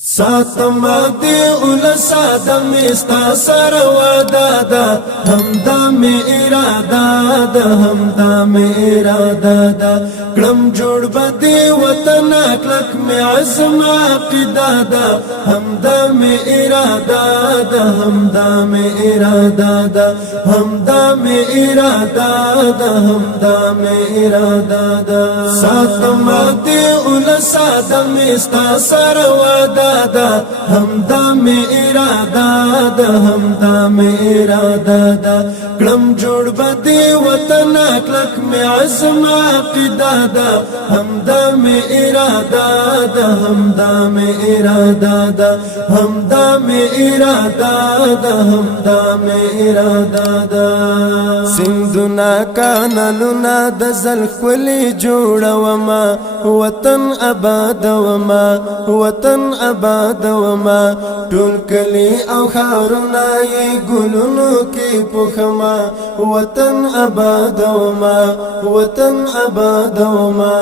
ساتم دی اولسا دمستا سر ودادا همدا می ارادا دا همدا می ارادا دا کلم جوړ بدی وطن کلک می عزم عقیدا دا همدا می ارادا دا همدا می ارادا دا همدا می ارادا دا همدا می ارادا دا ساتم دی اولسا دمستا سر ودادا همدا می ارادا دا همدا می ارادا دا کلم جوړ بدی وطن کلک می عزم عقیدا دا همدا می ارادا دا همدا می ارادا دا همدا می ارادا دا همدا می ارادا دا سندنا کانلنا د زل کلی جوړ وما وطن آباد وما وطن آباد وما ټول کلی او خارونه یې ګلونو کې پوخما وطن آباد وما وطن آباد وما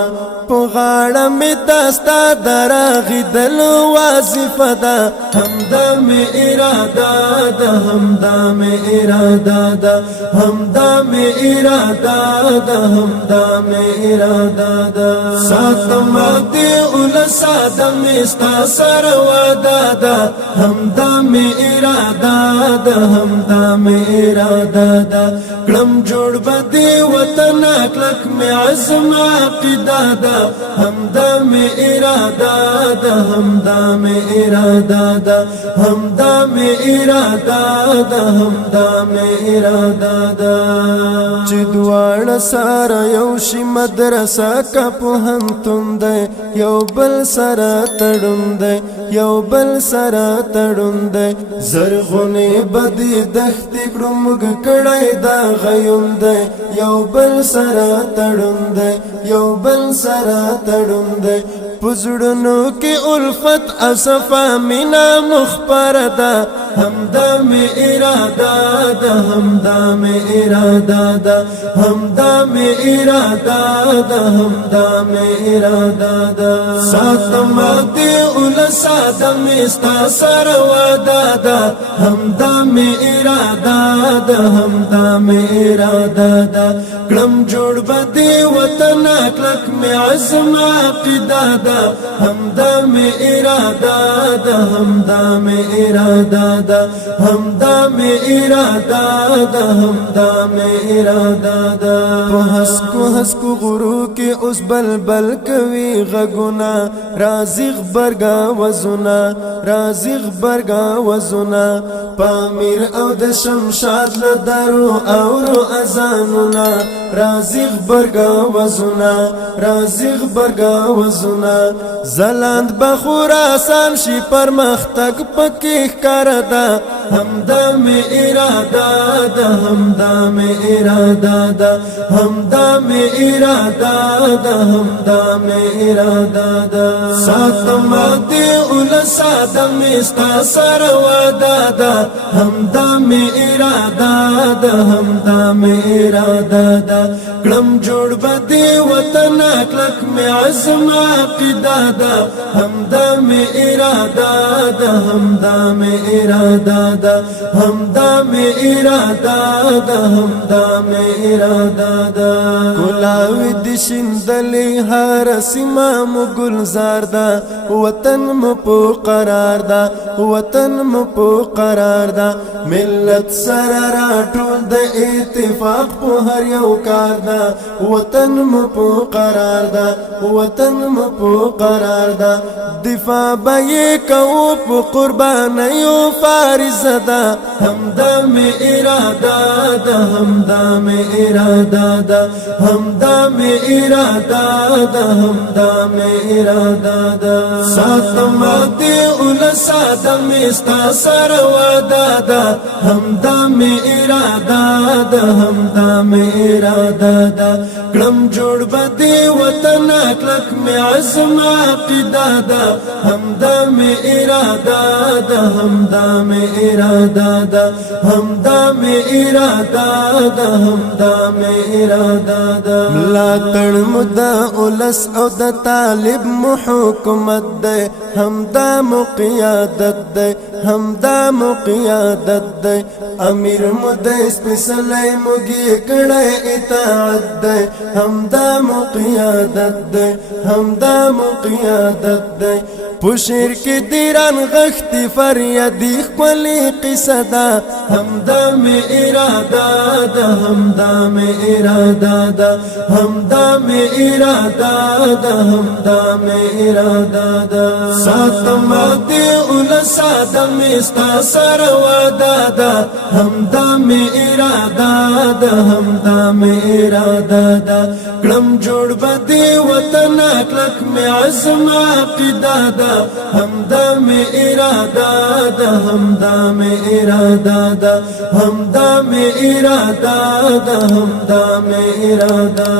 په غاړه مې داستا دراغې دل وظیفه ده همدا مې اراده ده همدا مې اراده ده همدا مې اراده ده همدا مې اراده ده ساتم دې اولسا دمستا سر ودادا همدا می ارادا دا همدا می ارادا دا کلم جوړ بدی وطن کلک می عزم عقیدا دا همدا می ارادا دا همدا می ارادا دا همدا می ارادا دا همدا می ارادا دا چې دواړه سره یو شي مدرسه کا پوهنتون دی یو بل سره تړون دی یو بل سره تړون دی زرغونې بدی دښتې کړو موږ کړی دا غیوم دی یو بل سره تړون دی یو بل سره تړون دی پزړونو کې الفت اصفا مینا مخبره ده همدا می اراده ده همدا می اراده ده همدا می اراده ده همدا می اراده ده ساتم دی اولسا دمستا سر ودادا همدا می اراده ده همدا می اراده ده کلم جوړ بدی وطن کلک می عزم عقیدا دا همدا می اراده ده همدا می اراده ده همدا می اراده ده همدا می اراده ده په هسکو غرو کې اوس بلبل کوي غږونه رازي خبرګا وزونه رازي خبرګا وزونه پامیر او د شمشاد لدارو اورو اذانونه رازي خبرګا وزونه رازي خبرګا وزونه زلاند بخوراسان شي پرمختګ پکې ښکار ده همدا می اراده ده همدا می اراده ده همدا می اراده ده همدا می اراده ده ساتم دی اولسا دمستا سر ودادا همدا می اراده ده همدا می اراده ده کلم جوړ بدی وطن کلک می عزم عقیدا ده همدا می اراده ده همدا می اراده ده همدا می اراده ده همدا می اراده ده ګلاوي د شیندلې هر سیمه مو ګلزار ده وطن مو په قرار ده وطن مو په قرار ده ملت سره راټول د اتفاق په هر یو کار ده وطن مو په قرار ده وطن مو په قرار ده دفاع به کوو په قربانیو فارزه ده همدا می اراده ده همدا می اراده ده همدا می اراده ده همدا می اراده ده ساتم دی اولسا دمستا سر ودادا همدا می اراده ده همدا می اراده ده کلم جوړ بدی وطن کلک می عزم عقیدا ده همدا می اراده ده همدا می اراده ده همدا می اراده ده همدا می اراده ده ملاتړ مدا اولس او د طالب محکومت ده هم همدا مقیادت دی همدا مقیادت دی امیر مدیس پسلی مگی کڑی اطاعت دی همدا مقیادت دی همدا مقیادت دی پشیر کی دیران غختی فریادی خپلی قصه دا همدا می اراده دا همدا می اراده دا همدا می اراده دا همدا می اراده دا ساتم دی اولسا دمی ستا سر وادا دا همدا می اراده دا همدا می اراده دا کلم جوړ بدی وطن کلک می عزم عقیده دا همدا می اراده دا همدا می اراده دا همدا می اراده دا همدا می اراده